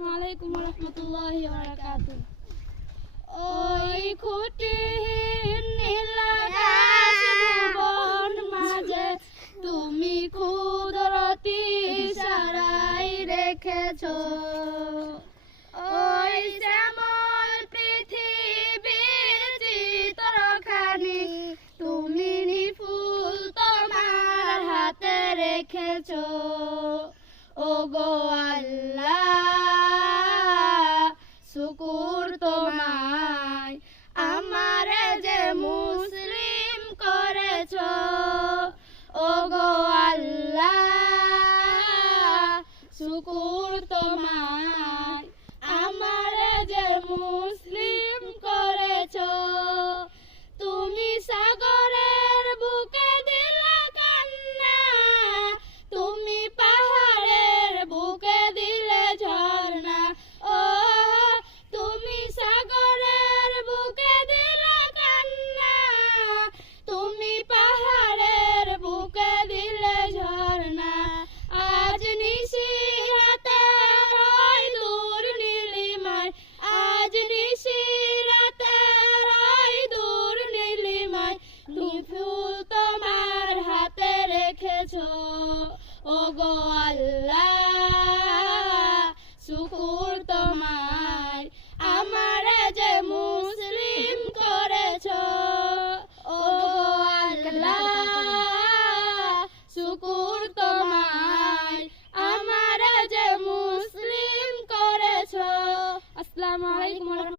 আসসালামু আলাইকুম ওয়া রাহমাতুল্লাহি ওয়া বারাকাতুহু। ওই খুঁটিহীন নীল আকাশ ভুবন মাঝে তুমি কুদরতি ইশারায় রেখেছো। ওই শ্যামল পৃথিবীর চিত্রখানি তুমি নিপুল তোমার হাতে রেখেছো। ওগো আল্লাহ শুকুর তোমায় আমারে যে মুসলিম করেছো। ওগো আল্লাহ শুকুর তোমায় আমারে যে মুসলিম করেছো। তুমি সাগরের বুকে দিলে কান্না, তুমি পাহাড়ের বুকে দিলে ঝর্ণা। ও তুমি সাগরের বুকে দিলে কান্না, তুমি পাহাড়ের বুকে দিলে ঝর্ণা। আজ নিশিরাতে রয় দূর নীলিমায়, আজ নিশিরাতে রয় দূর নীলিমায় তুমি ফুল তোমার হাতে রেখেছো। ওগো আল্লাহ শুকুর তোমায় আমারে যে মুসলিম করেছো। ওগো আল্লাহ শুকুর তোমায় আমারে যে মুসলিম করেছো। আসসালামু আলাইকুম।